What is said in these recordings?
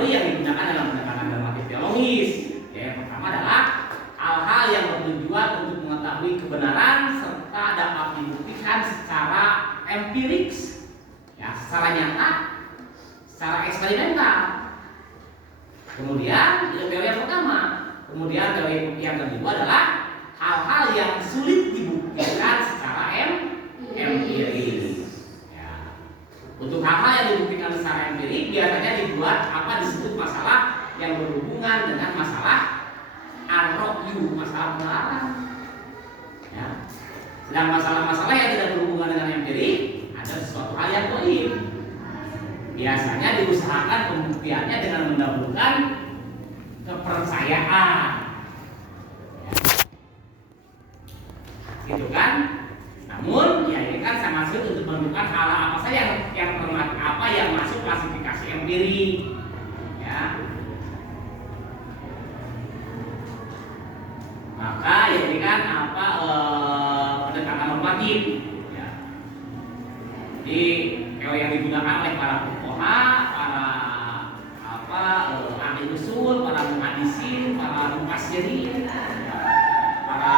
teori yang digunakan dalam pendekatan normatif teologis. Yang pertama adalah hal-hal yang bertujuan untuk mengetahui kebenaran serta dapat dibuktikan secara empirik, ya, secara nyata, secara eksperimental. Kemudian itu teori yang pertama. Kemudian teori yang kedua adalah hal-hal yang sulit dibuktikan secara empirik. Ya. Untuk hal-hal yang dibuktikan secara empirik biasanya dibuat apa disebut masalah yang berhubungan dengan masalah ar-ra'yu, masalah penalaran. Ya. Sedang masalah-masalah yang tidak berhubungan dengan empirik ada sesuatu hal yang gaib. Biasanya diusahakan pembuktiannya dengan mendahulukan kepercayaan, ya. Gitu kan? Namun ya ini kan sangat sulit untuk menentukan hal apa saja yang masuk klasifikasi empirik, ya. Maka ya ini kan pendekatan normatif, ya. Jadi kalau yang digunakan oleh para fuqaha, para ahli usul, para muhaddisin, para mufassirin, para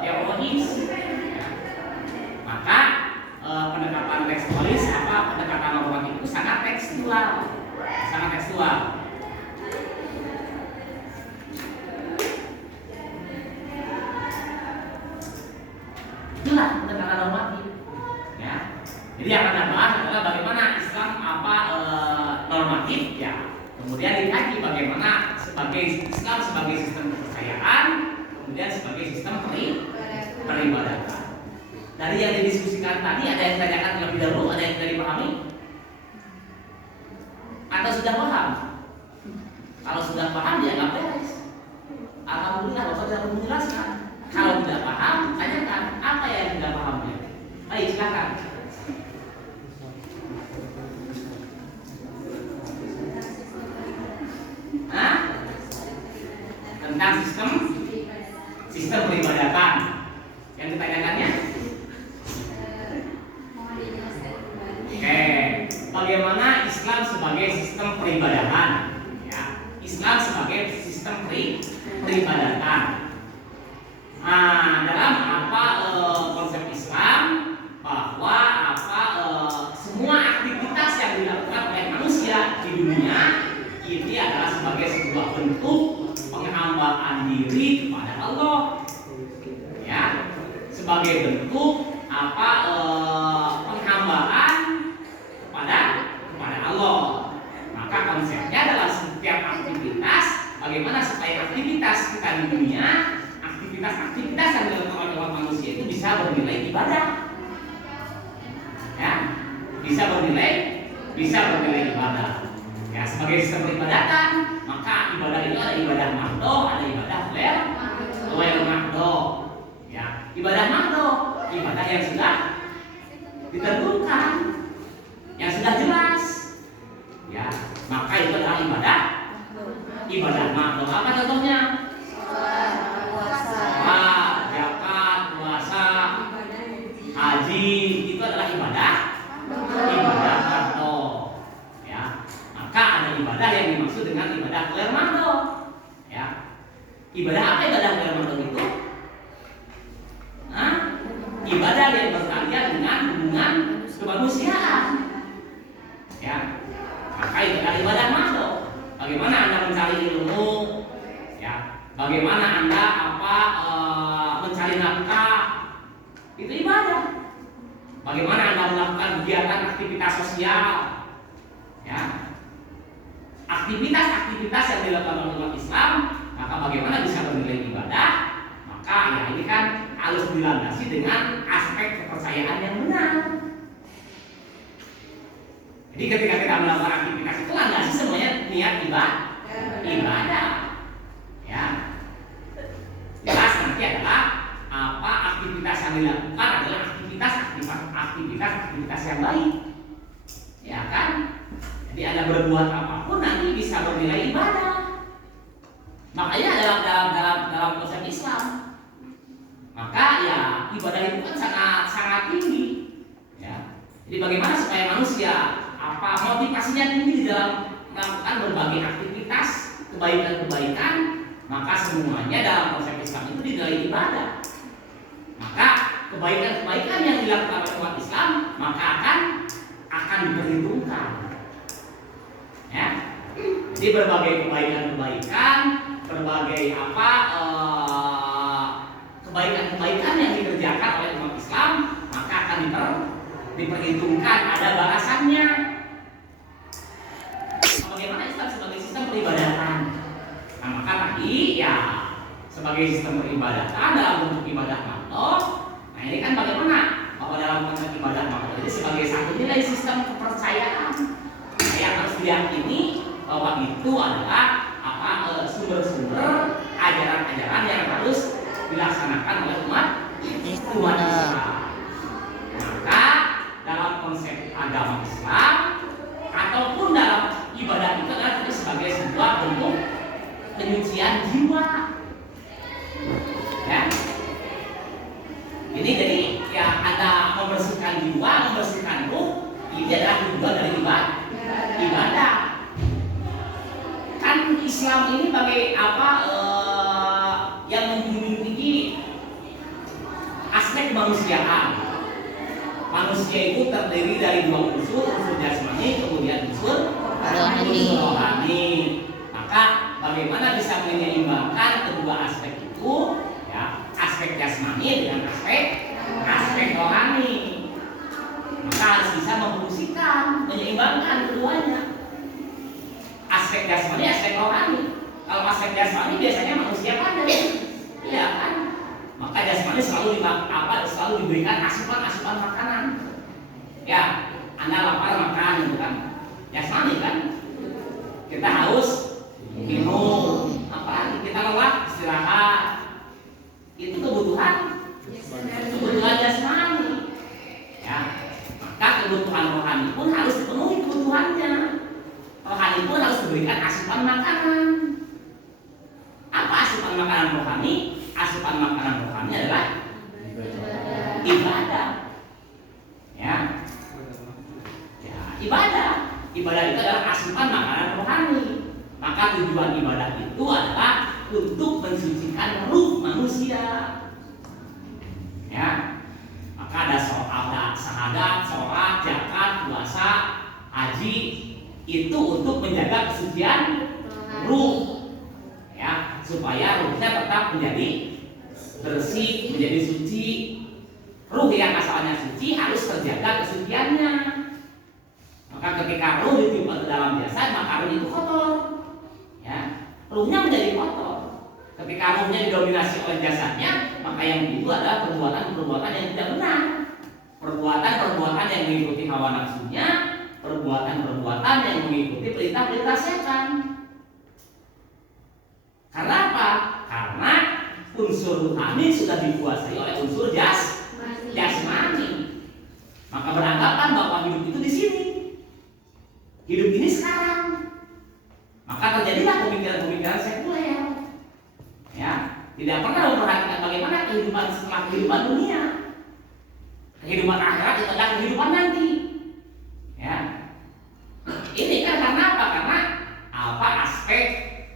teologis, ya. Maka pendekatan tekstualis, pendekatan normatif itu sangat tekstual, sangat tekstual. Itulah pendekatan normatif, ya. Jadi yang akan bahas adalah bagaimana Islam normatif, ya. Kemudian dikaji bagaimana Islam sebagai sistem kepercayaan, kemudian sebagai sistem peribadatan. Dari yang didiskusikan tadi ada yang ditanyakan terlebih dahulu, ada yang tidak dipahami? Atau sudah paham? Kalau sudah paham ya nggak beres. Alhamdulillah, Bapak sudah menjelaskan. Kalau tidak paham, tanyakan apa yang tidak pahamnya. Baik, silakan. Tentang sistem peribadatan yang ditanyakannya. Oke, bagaimana Islam sebagai sistem peribadatan, ya. Islam sebagai sistem peribadatan. Nah, dalam konsep Islam bahwa semua aktivitas yang dilakukan oleh manusia di dunia ini adalah sebagai sebuah bentuk penghambaan diri kepada Allah, ya, sebagai bentuk penghambaan kepada Allah. Maka konsepnya adalah setiap aktivitas, bagaimana supaya aktivitas kita di dunia, aktivitas yang dilakukan oleh manusia itu bisa bernilai ibadah, ya, bisa bernilai ibadah. Ya, sebagai sistem peribadatan, maka ibadah itu ada ibadah mahdoh, ada ibadah ghair mahdoh. Ya, ibadah mahdoh, ibadah yang sudah ditentukan, yang sudah jelas. Ya, maka itu adalah ibadah mahdoh. Apa contohnya? Sholat, zakat, puasa, haji, itu adalah ibadah mahdoh. Maka ada ibadah yang dimaksud dengan ibadah ghair mahdoh, ya. Ibadah apa ibadah ghair mahdoh itu? Ibadah yang berkaitan dengan hubungan kemanusiaan, ya. Maka itu adalah ibadah mahdoh. Bagaimana Anda mencari ilmu, ya. Bagaimana Anda mencari nafkah, itu ibadah. Bagaimana Anda melakukan kegiatan aktivitas sosial, ya. Aktivitas yang dilakukan oleh umat Islam, maka bagaimana bisa bernilai ibadah? Maka ya ini kan harus dilandasi dengan aspek kepercayaan yang benar. Jadi ketika kita melakukan aktivitas itu landasi semuanya niat ibadah, ya. Jelas nanti adalah aktivitas yang dilakukan adalah aktivitas yang baik, ya kan? Jadi Anda berbuat apapun nanti bisa bernilai ibadah. Makanya dalam konsep Islam, maka ya ibadah itu kan sangat tinggi, ya. Jadi bagaimana supaya manusia motivasinya tinggi di dalam melakukan berbagai aktivitas kebaikan-kebaikan, maka semuanya dalam konsep Islam itu dinilai ibadah. Maka kebaikan-kebaikan yang dilakukan oleh umat Islam maka akan diperhitungkan. Ya. Jadi berbagai kebaikan-kebaikan, berbagai kebaikan-kebaikan yang dikerjakan oleh umat Islam maka akan diperhitungkan, ada balasannya. Bagaimana Islam sebagai sistem peribadatan? Nah, maka tadi ya sebagai sistem peribadatan dalam bentuk ibadah makhluk. Nah ini kan bagaimana bahwa dalam konsep ibadah makhluk ini sebagai satu nilai sistem kepercayaan yang harus diyakini bahwa itu adalah sumber-sumber ajaran-ajaran yang harus dilaksanakan oleh umat Islam. Maka dalam konsep agama Islam ataupun dalam ibadah itu adalah sebagai sebuah bentuk penyucian jiwa. Ya. Ini jadi ya Anda membersihkan jiwa, membersihkan ruh, ini adalah tujuan dari ibadah. Kan Islam ini sebagai yang memiliki aspek kemanusiaan. Manusia itu terdiri dari dua unsur jasmani, kemudian unsur rohani. Maka bagaimana bisa menyeimbangkan kedua aspek itu? Ya, aspek jasmani dengan aspek rohani. Maka harus bisa memfungsikan, menyeimbangkan keduanya. Aspek jasmani, aspek rohani. Kalau aspek jasmani biasanya manusia pandai, iya kan? Maka jasmani selalu diberikan asupan makanan. Ya, Anda lapar makan, gitu kan? Jasmani kan? Kita haus minum, apalagi kita lelah istirahat. Itu kebutuhan jasmani. Ya, maka kebutuhan rohani pun harus dipenuhi kebutuhannya. Rohani pun harus diberikan asupan makanan. Apa asupan makanan rohani? Asupan makanan rohani adalah ibadah. Ya, ibadah. Ibadah itu adalah asupan makanan rohani. Maka tujuan ibadah itu adalah untuk mensucikan ruh manusia. Ya, maka ada syahadat, sholat, zakat, puasa, haji itu untuk menjaga kesucian ruh. Ya, supaya ruhnya tetap menjadi bersih, menjadi suci. Ruh yang asalnya suci harus terjaga kesuciannya. Maka ketika ruh ditiupkan ke dalam jasad, maka ruh itu kotor. Ya, ruhnya menjadi kotor. Ketika ruhnya didominasi oleh jasadnya, maka yang itu adalah perbuatan-perbuatan yang tidak benar. Perbuatan-perbuatan yang mengikuti hawa nafsunya, perbuatan-perbuatan yang mengikuti perintah-perintah setan. Karena apa? Karena unsur rohani sudah dikuasai oleh unsur jasmani. Maka beranggapan bahwa hidup itu di sini. Hidup ini sekarang. Maka terjadilah pemikiran-pemikiran sekuler. Ya, tidak pernah memperhatikan bagaimana kehidupan setelah kehidupan dunia. Kehidupan akhirat itu adalah kehidupan nanti. Ya. Ini kan karena apa? Karena aspek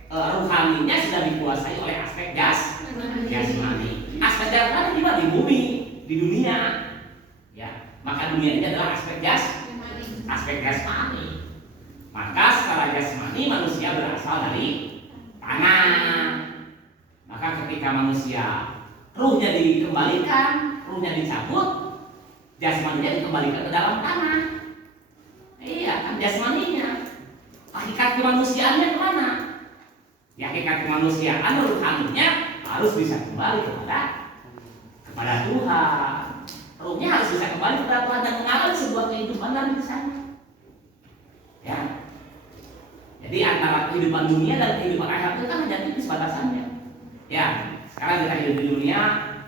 rohaninya sudah dikuasai oleh aspek jasmani. Aspek jasmani di mana? Di bumi, di dunia. Ya, maka dunia ini adalah aspek jasmani. Maka secara jasmani manusia berasal dari tanah. Maka ketika manusia ruhnya dikembalikan, ruhnya dicabut, jasmaninya dikembalikan ke dalam tanah. Iya kan jasmaninya. Hakikat kemanusiaannya kemana? Ya, hakikat kemanusiaan rohaninya harus bisa kembali kepada Tuhan. Ruhnya harus bisa kembali kepada Tuhan dan mengalami sebuah kehidupan dari sana. Ya. Jadi antara kehidupan dunia dan kehidupan akhirat itu kan ada tipis batasannya. Ya, sekarang kita hidup di dunia,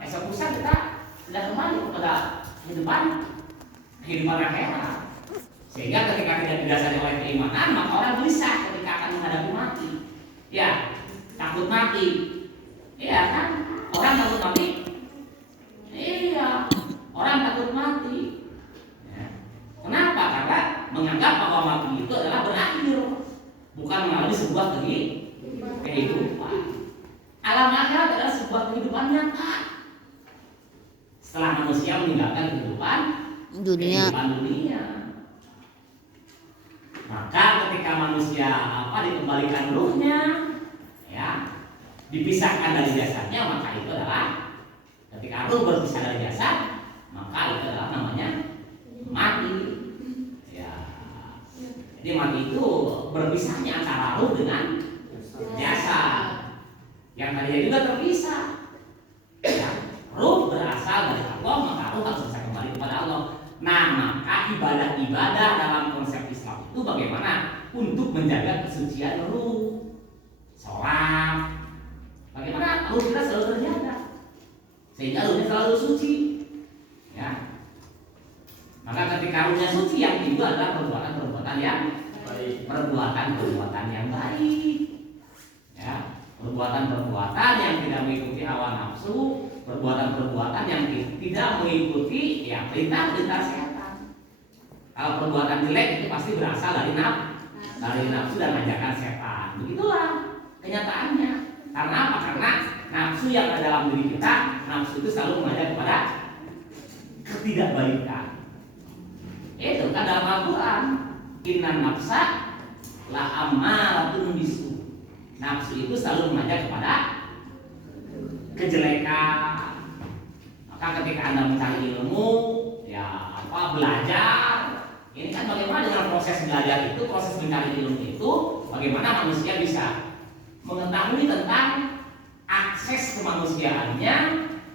esok lusa kita sudah kembali kepada kehidupan akhirat. Sehingga ketika tidak didasari oleh keimanan, maka orang gelisah ketika akan menghadapi mati. Ya, takut mati. Iya kan? Orang takut mati. Iya, orang takut mati. Ya. Kenapa? Karena menganggap bahwa bahwa mati itu adalah berakhir, bukan mengalami sebuah kehidupan. Alam akhirat adalah sebuah kehidupan nyata. Setelah manusia meninggalkan kehidupan dunia, maka ketika manusia dikembalikan ruhnya, ya, dipisahkan dari jasadnya, maka itu adalah ketika ruh berpisah dari jasad, maka itu adalah namanya mati. Ya. Jadi mati itu berpisahnya antara ruh dengan jasad. Yang tadinya juga terpisah. Ya. Ruh berasal dari Allah, maka ruh harus bisa kembali kepada Allah. Nah, maka ibadah-ibadah dalam konsep Islam itu bagaimana untuk menjaga kesucian ruh. Sholat, bagaimana ruh kita selalu terjaga sehingga ruhnya selalu suci. Ya. Maka ketika ruhnya suci, yang kedua adalah perbuatan-perbuatan yang baik. Perbuatan-perbuatan yang baik. Ya. Perbuatan-perbuatan yang tidak mengikuti hawa nafsu, perbuatan-perbuatan yang tidak mengikuti perintah-perintah setan. Kalau perbuatan jelek itu pasti berasal dari nafsu dan ajakan setan. Begitulah kenyataannya. Karena apa? Karena nafsu yang ada dalam diri kita, nafsu itu selalu mengajak kepada ketidakbaikan. Itu kan dalam Al-Quran, inna nafsa la ammaratun bisu. Nafsu itu selalu mengajak kepada kejelekan. Maka ketika Anda mencari ilmu, belajar, ini kan bagaimana dengan proses belajar itu, proses mencari ilmu itu, bagaimana manusia bisa mengetahui tentang akses kemanusiaannya,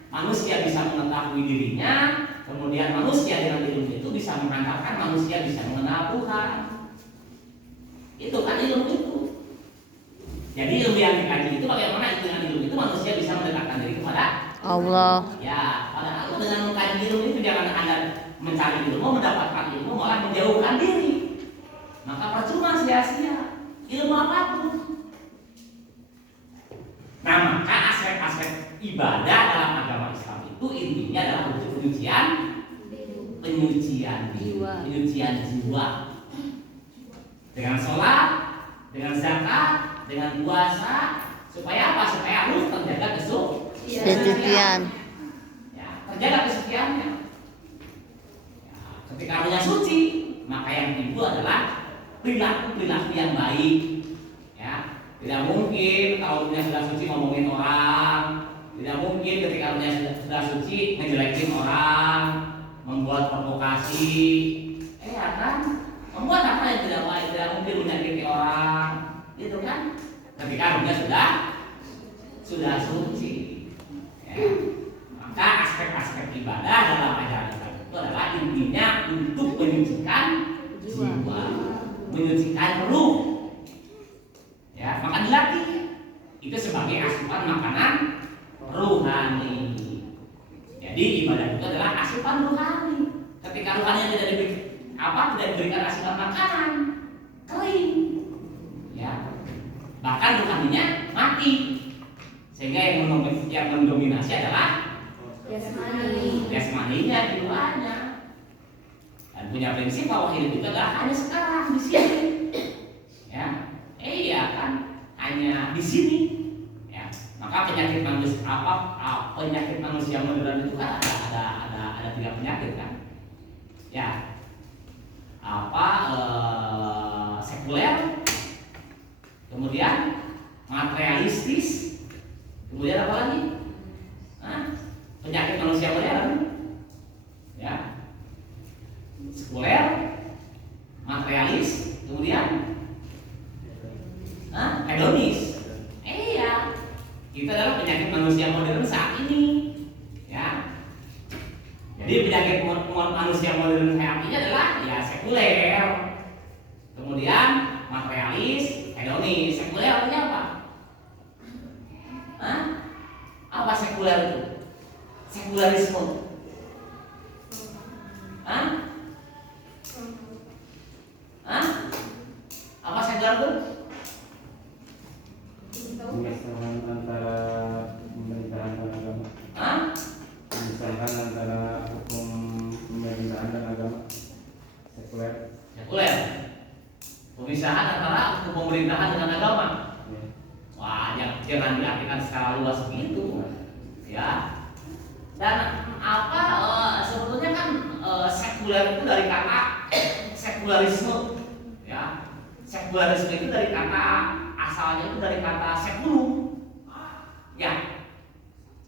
manusia bisa mengetahui dirinya, kemudian manusia dengan ilmu itu bisa mengantarkan manusia bisa mengenal Tuhan. Itu kan ilmu itu. Jadi ilmu yang dikaji itu bagaimana dengan ilmu itu manusia bisa mendekatkan diri kepada Allah. Ya, pada dengan mengkaji ilmu itu jangan Anda mencari ilmu, mendapatkan ilmu malah menjauhkan diri. Maka percuma, sia-sia ilmu apapun. Nah, maka aspek-aspek ibadah dalam agama Islam itu intinya adalah untuk penyucian jiwa. Dengan sholat, dengan zakat, dengan puasa, supaya apa? Supaya ruh terjaga kesucian. Ya, terjaga kesuciannya. Ya, ketika ruhnya suci, maka yang timbul adalah perilaku yang baik. Ya, tidak mungkin kalau ruhnya sudah suci ngomongin orang, tidak mungkin ketika ruhnya sudah suci ngejelekin orang, membuat provokasi, ya kan? Membuat apa yang tidak baik, tidak mungkin menyakiti orang, gitu kan? Ketika ruhnya sudah suci, ya. Maka aspek-aspek ibadah dalam ajaran Islam itu adalah intinya untuk menyucikan jiwa, menyucikan ruh. Ya, maka dilatih itu sebagai asupan makanan rohani. Jadi ibadah itu adalah asupan rohani. Ketika rohani tidak diberikan asupan makanan, kering. Ya. Bahkan rohaninya mati. Sehingga yang mendominasi adalah jasmaninya, jiwanya. Dan punya prinsip bahwa hidup itu adalah hanya sekarang di sini. Ya. Iya kan? Hanya di sini. Ya. Maka penyakit manusia modern itu kan ada 3 penyakit kan? Ya. Sekuler, kemudian materialistis, kemudian apa lagi? Penyakit manusia modern, ya, sekuler, materialis, kemudian hedonis. Iya, itu adalah penyakit manusia modern saat ini, ya. Jadi penyakit manusia modern saat ini adalah ya sekuler, kemudian materialis, hedonis. Sekuler artinya apa? Apa sekuler itu? Sekularisme. Apa sekuler itu? Pemisahan antara pemerintahan dan agama. Pemisahan antara hukum pemerintahan dan agama. Sekuler. antara pemerintahan dengan agama. Ya. Wah, jangan diartikan secara luas begitu, ya. Dan sebetulnya kan sekuler itu dari kata sekularisme, ya. Sekularisme itu dari kata asalnya itu dari kata sekulum, ya.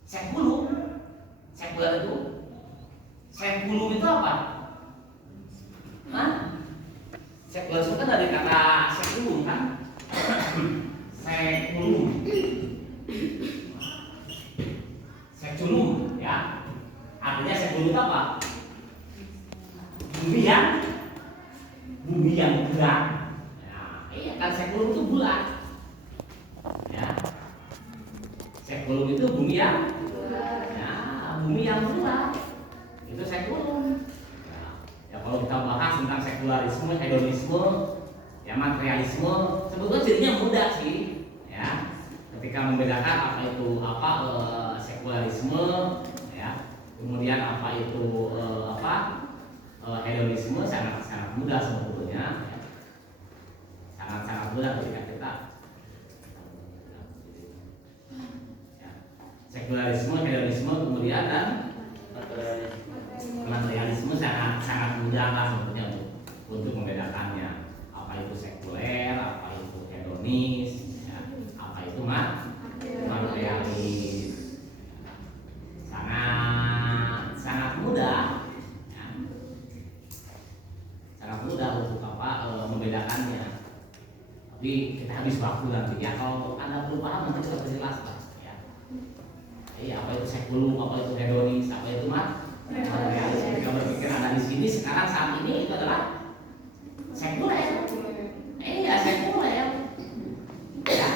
Sekulum, sekuler itu, sekulum itu apa? Hah? Sekuler itu kan dari kata sekulum kan? Sekulum, sekulum, ya. Artinya sekulum itu apa? Bumi yang berat. Nah, iya kan sekulum itu bulat, ya. Sekulum itu bumi yang bulat. Itu sekulum. Ya, kalau kita bahas tentang sekularisme, hedonisme, ya materialisme, sebetulnya jadinya mudah sih, ya. Ketika membedakan apa itu sekularisme, ya. Kemudian apa itu hedonisme sangat mudah sebetulnya, ya. Sangat mudah ketika kita ya. Sekularisme, hedonisme, kemudian dan materialisme sangat mudah lah sebetulnya untuk membedakannya. Apa itu sekuler, apa itu hedonis, ya. Apa itu materialis. Sangat mudah, ya. Sangat mudah untuk membedakannya. Tapi kita habis waktu nanti ya. Kalau Anda belum paham nanti kita perjelaskan, ya. Apa itu sekulum, apa itu hedonis, apa itu materialis. Ketika berpikir Anda di sini sekarang saat ini itu adalah sekuler. Iya, sekuler. Ya,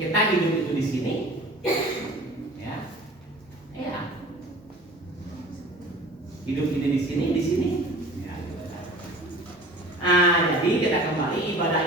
kita hidup itu di sini, ya. Iya. Hidup ini di sini. Ya, gitu. Nah, jadi kita kembali ibadah